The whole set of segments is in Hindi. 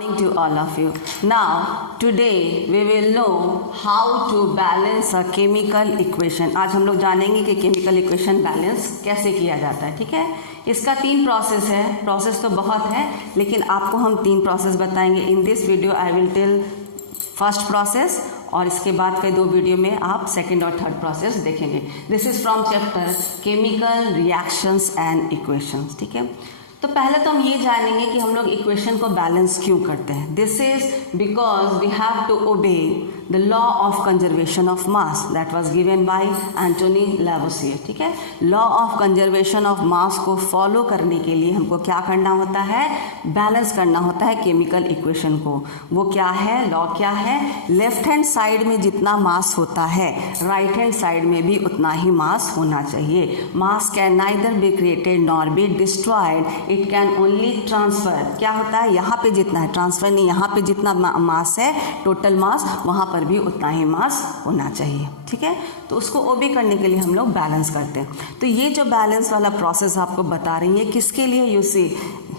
Morning to all of you. Now today we will know how to balance a chemical equation. आज हम लोग जानेंगे कि केमिकल इक्वेशन बैलेंस कैसे किया जाता है. ठीक है, इसका 3 प्रोसेस है. प्रोसेस तो बहुत है लेकिन आपको हम 3 प्रोसेस बताएंगे. In this video I will tell first process और इसके बाद के 2 वीडियो में आप सेकेंड और थर्ड प्रोसेस देखेंगे. This is from chapter chemical reactions and equations. ठीक है, तो पहले तो हम ये जानेंगे कि हम लोग इक्वेशन को बैलेंस क्यों करते हैं. This is because we have to obey the law of conservation of mass that was given by Antoine Lavoisier. ठीक है, law of conservation of mass को फॉलो करने के लिए हमको क्या करना होता है, बैलेंस करना होता है केमिकल इक्वेशन को. वो क्या है, लॉ क्या है, लेफ्ट हैंड साइड में जितना मास होता है राइट हैंड साइड में भी उतना ही मास होना चाहिए. मास can neither be created nor be destroyed, it can only transfer. क्या होता है, यहाँ पे जितना है ट्रांसफर नहीं, यहाँ पे जितना मास है टोटल मास वहाँ पर भी उतना ही मास होना चाहिए. ठीक है, तो उसको ओबे करने के लिए हम लोग बैलेंस करते हैं. तो ये जो बैलेंस वाला प्रोसेस आपको बता रही है किसके लिए, you see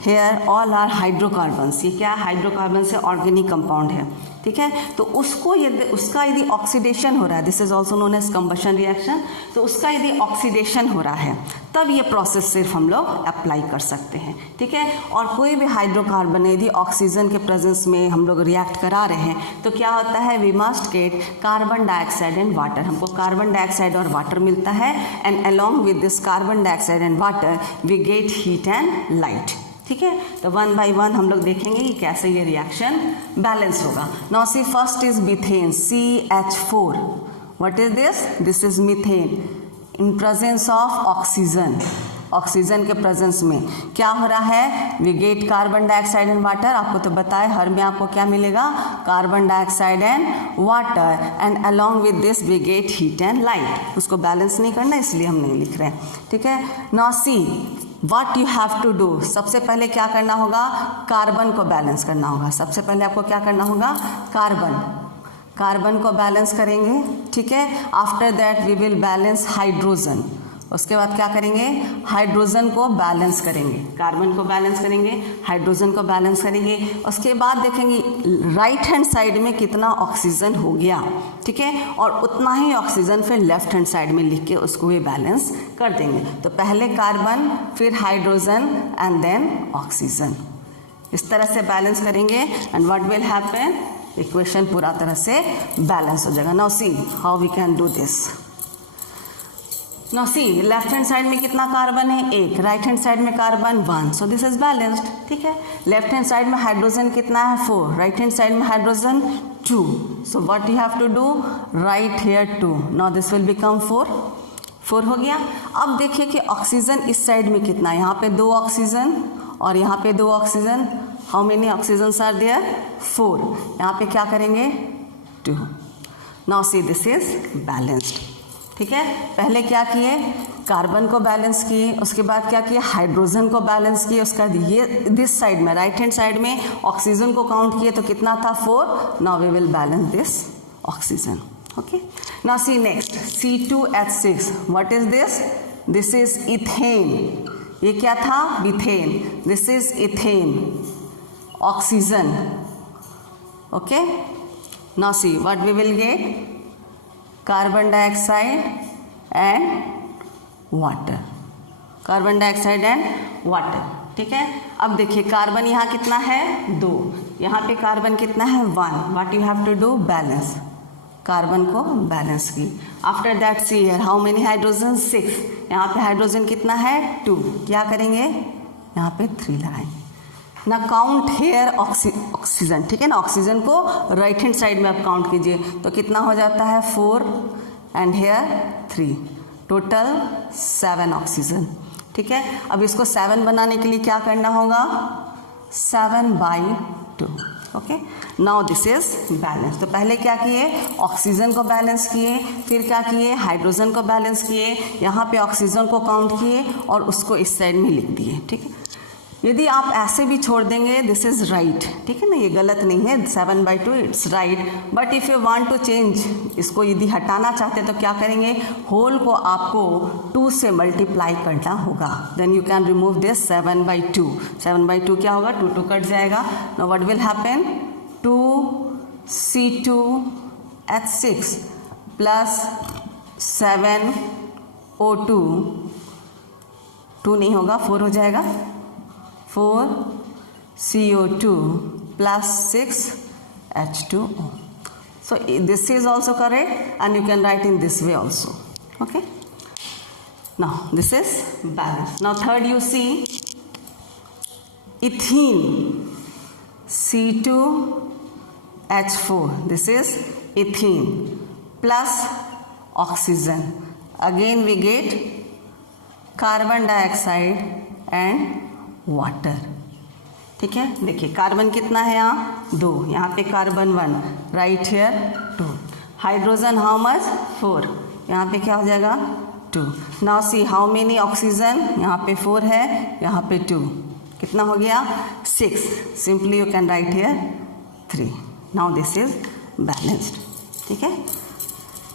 here all are hydrocarbons. ये क्या हाइड्रोकार्बन से ऑर्गेनिक कंपाउंड है. ठीक है, तो उसको उसका यदि ऑक्सीडेशन हो रहा है, this is also known as combustion reaction, तो उसका यदि ऑक्सीडेशन हो रहा है तब ये प्रोसेस सिर्फ हम लोग अप्लाई कर सकते हैं. ठीक है, और कोई भी हाइड्रोकार्बन यदि ऑक्सीजन के प्रेजेंस में हम लोग रिएक्ट करा रहे हैं तो क्या होता है, we must get carbon dioxide and water. हमको कार्बन डाइऑक्साइड और वाटर मिलता है and along with this carbon dioxide and water we get heat and light. ठीक है, तो 1 बाय 1 हम लोग देखेंगे कि कैसे ये रिएक्शन बैलेंस होगा. Now see first is methane, CH4. What is this, this is methane in presence of oxygen. Oxygen के प्रेजेंस में क्या हो रहा है, we get carbon dioxide and water. आपको तो बताए हर में आपको क्या मिलेगा, carbon dioxide and water and along with this we get heat and light. उसको बैलेंस नहीं करना इसलिए हम नहीं लिख रहे हैं. ठीक है, now see what you have to do. सबसे पहले क्या करना होगा, कार्बन को बैलेंस करना होगा. सबसे पहले आपको क्या करना होगा, कार्बन को बैलेंस करेंगे. ठीक है, after that we will balance hydrogen. उसके बाद क्या करेंगे, हाइड्रोजन को बैलेंस करेंगे. कार्बन को बैलेंस करेंगे, हाइड्रोजन को बैलेंस करेंगे. उसके बाद देखेंगे राइट हैंड साइड में कितना ऑक्सीजन हो गया. ठीक है, और उतना ही ऑक्सीजन फिर लेफ्ट हैंड साइड में लिख के उसको भी बैलेंस कर देंगे. तो पहले कार्बन, फिर हाइड्रोजन एंड देन ऑक्सीजन. इस तरह से बैलेंस करेंगे and what will happen, equation पूरा तरह से बैलेंस हो जाएगा. Now see how we can do this. Now see left hand side में कितना कार्बन है, 1. राइट हैंड साइड में carbon 1, so this is balanced. ठीक है, लेफ्ट हैंड साइड में हाइड्रोजन कितना है, 4. राइट हैंड साइड में hydrogen 2, so what you have to do, right here 2. Now this will become 4 हो गया. अब देखिए कि ऑक्सीजन इस साइड में कितना है, यहाँ पे 2 ऑक्सीजन और यहाँ पे 2 oxygen. How many oxygen are there, 4. यहाँ पे क्या करेंगे, 2. Now see this is balanced. ठीक है, पहले क्या किए, कार्बन को बैलेंस किए, उसके बाद क्या किए, हाइड्रोजन को बैलेंस किए. उसका ये दिस साइड में राइट हैंड साइड में ऑक्सीजन को काउंट किए तो कितना था, 4. Now we will balance this oxygen. Okay, now see next C2H6. What is this, this is ethane. ये क्या था, methane. This is ethane, oxygen. Okay, now see what we will get, carbon dioxide and water. Carbon dioxide and water. ठीक है, अब देखिए कार्बन यहाँ कितना है, 2. यहाँ पे कार्बन कितना है, 1. What you have to do, balance. Carbon को बैलेंस की. After that see here how many hydrogen, 6. यहाँ पे हाइड्रोजन कितना है, 2. क्या करेंगे, यहाँ पे 3 लगाएंगे. ना काउंट हेयर ऑक्सीजन. ठीक है ना, ऑक्सीजन को राइट हैंड साइड में आप काउंट कीजिए तो कितना हो जाता है, 4 एंड हेयर 3. Total 7 oxygen. ठीक है, अब इसको 7 बनाने के लिए क्या करना होगा, 7 by 2. Okay, now this is balance. तो पहले क्या किए, ऑक्सीजन को बैलेंस किए, फिर क्या किए, हाइड्रोजन को बैलेंस किए, यहाँ पे ऑक्सीजन को काउंट किए और उसको इस साइड में लिख दिए. ठीक है, यदि आप ऐसे भी छोड़ देंगे दिस इज राइट, ठीक है ना, ये गलत नहीं है, 7/2 it's right. But if you want to change, इसको यदि हटाना चाहते हैं तो क्या करेंगे, होल को आपको 2 से मल्टीप्लाई करना होगा, then you can remove this 7/2। 7/2 क्या होगा, 2 2 कट जाएगा। Now what will happen, 2C2H6 plus 7O2, 2 नहीं होगा 4 हो जाएगा, 4CO2 plus 6H2O. So this is also correct and you can write in this way also. Okay. Now this is balance. Now third you see ethene, C2H4. This is ethene plus oxygen. Again we get carbon dioxide and water, ठीक है। देखिए कार्बन कितना है यहाँ 2, यहाँ पे carbon 1, right here 2, hydrogen how much 4, यहाँ पे क्या हो जाएगा 2। Now see how many oxygen, यहाँ पे 4 है, यहाँ पे 2, कितना हो गया 6, simply you can write here 3। Now this is balanced, ठीक है।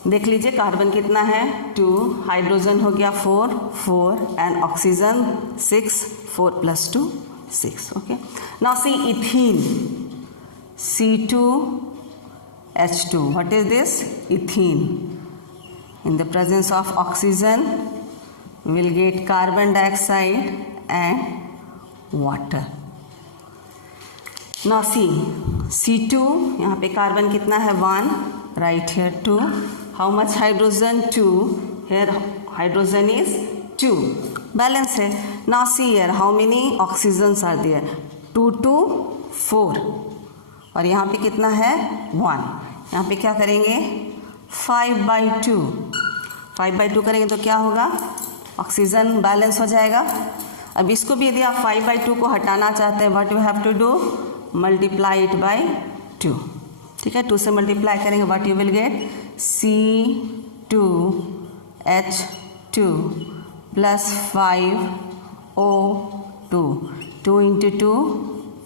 देख लीजिए कार्बन कितना है 2, हाइड्रोजन हो गया 4 and oxygen 6, 4 + 2 6, okay. Now see ethene, C2H2. What is this? Ethene. In the presence of oxygen we will get carbon dioxide and water. Now see C2, यहाँ पे कार्बन कितना है 1, right here 2. How much hydrogen 2, here hydrogen is 2, balance है। Now see here how many oxygens are there, 2 2 4 और यहाँ पे कितना है 1, यहाँ पे क्या करेंगे 5/2, 5/2 करेंगे तो क्या होगा, ऑक्सीजन बैलेंस हो जाएगा। अब इसको भी यदि आप 5/2 को हटाना चाहते हैं what you have to do, multiply it by 2, ठीक है। 2 से मल्टीप्लाई करेंगे what you will get, C2H2 plus 5O2, 2 into 2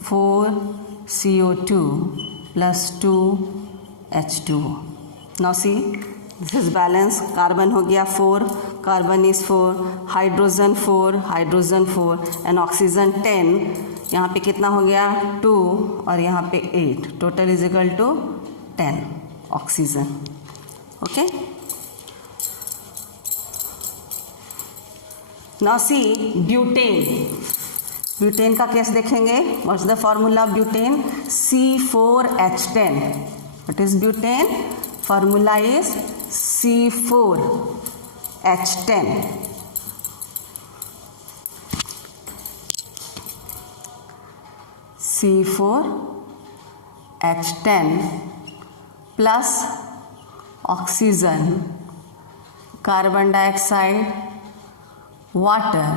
4CO2 plus 2H2O. Now see this is balance, carbon हो गया 4, carbon is 4, hydrogen 4 and oxygen 10, यहाँ पे कितना हो गया 2 और यहाँ पे 8, total is equal to 10 oxygen, okay. Now see butane, butane का केस देखेंगे। What's the formula of butane, C4H10। What is butane, formula is C4H10। C4H10 plus oxygen, carbon dioxide, water,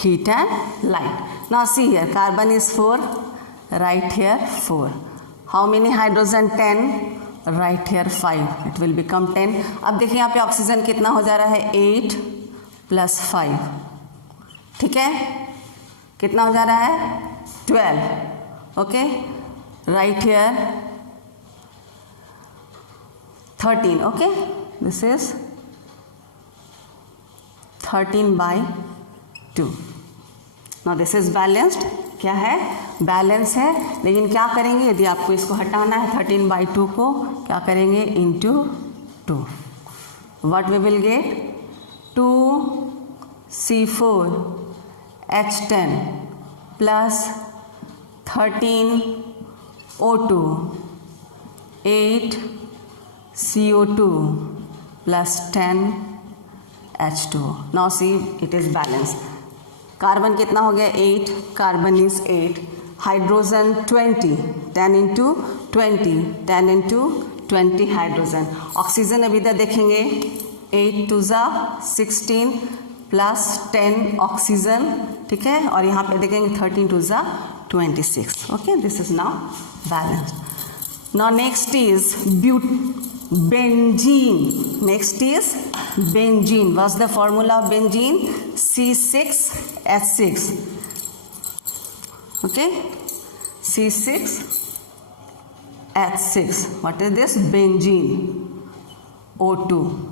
heat and light. Now see here carbon is 4, right here 4, how many hydrogen 10, right here 5, it will become 10। अब देखिए यहाँ पे ऑक्सीजन कितना हो जा रहा है 8 + 5, ठीक है, कितना हो जा रहा है 12, okay, right here 13, okay, this is 13/2। Now this is balanced, क्या है बैलेंस है, लेकिन क्या करेंगे यदि आपको इसको हटाना है 13/2 को, क्या करेंगे into 2, what we will get 2C4H10 plus 13O2 8CO2 plus 10H2O. Now see it is balanced. Carbon कितना हो गया 8, carbon is 8, hydrogen 20, 10 into 20, 10 into 20 hydrogen. Oxygen अभी इधर देखेंगे 8 2 16 प्लस 10 ऑक्सीजन, ठीक है, और यहाँ पे देखेंगे 13 2 26, okay, this is now balanced. Now next is benzene. Next is benzene. What's the formula of benzene? C6H6. okay, C6H6. What is this? Benzene, O2.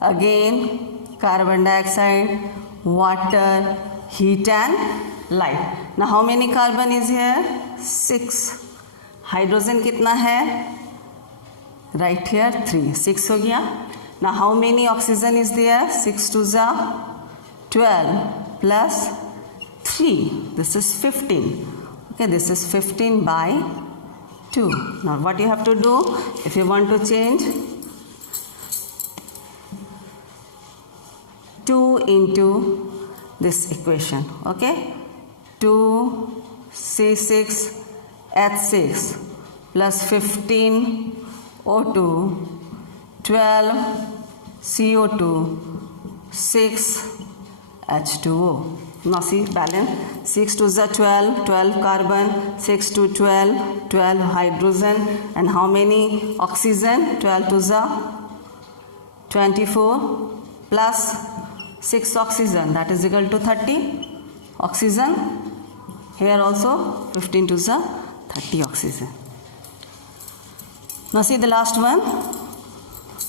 Again carbon dioxide, water, heat and light. Now how many carbon is here? 6. Hydrogen कितना है? Right here 3. 6 हो गया. Now how many oxygen is there? 6 to the 12 plus 3. This is 15. Okay, this is 15 by 2. Now what you have to do if you want to change 2 into this equation, okay, 2C6H6 plus 15O2, 12 CO2, 6H2O. Now see balance. 6 to the 12, 12 carbon, 6 to 12, 12 hydrogen, and how many oxygen? 12 to the 24 plus 6 oxygen, that is equal to 30 oxygen. Here also 15 to the 30 oxygen. Now see the last one,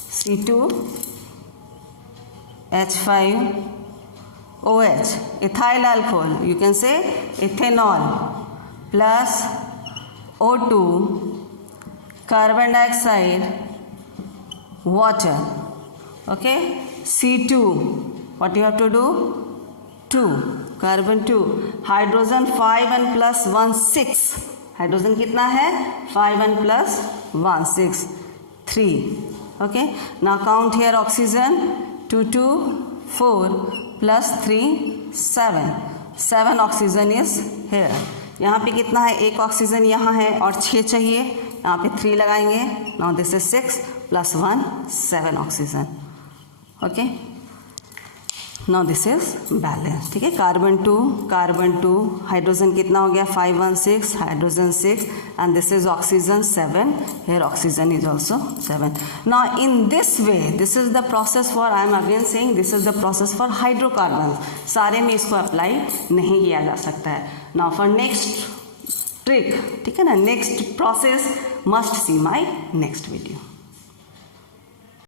C2H5OH, ethyl alcohol, you can say ethanol, plus O2, carbon dioxide, water. Okay, C2, what you have to do? 2, carbon 2, hydrogen 5 and plus 1 6. Hydrogen कितना है? 5 and plus 1 6, 3. Okay, now count here oxygen. 2 2 4 plus 3 7. 7 oxygen is here. यहाँ पे कितना है? 1 ऑक्सीजन यहाँ है और 6 चाहिए, यहाँ पे 3 लगाएंगे. Now this is 6 plus 1 7 oxygen. Okay, now this is balance. ठीक है, कार्बन 2, हाइड्रोजन कितना हो गया? 5 1 6, hydrogen 6, and this is oxygen 7. Here oxygen is also 7. Now in this way, this is the process for, I am again saying, this is the process for hydrocarbons. सारे में इसको अप्लाई नहीं किया जा सकता है. Now for next trick, ठीक है ना, next process, must see my next video.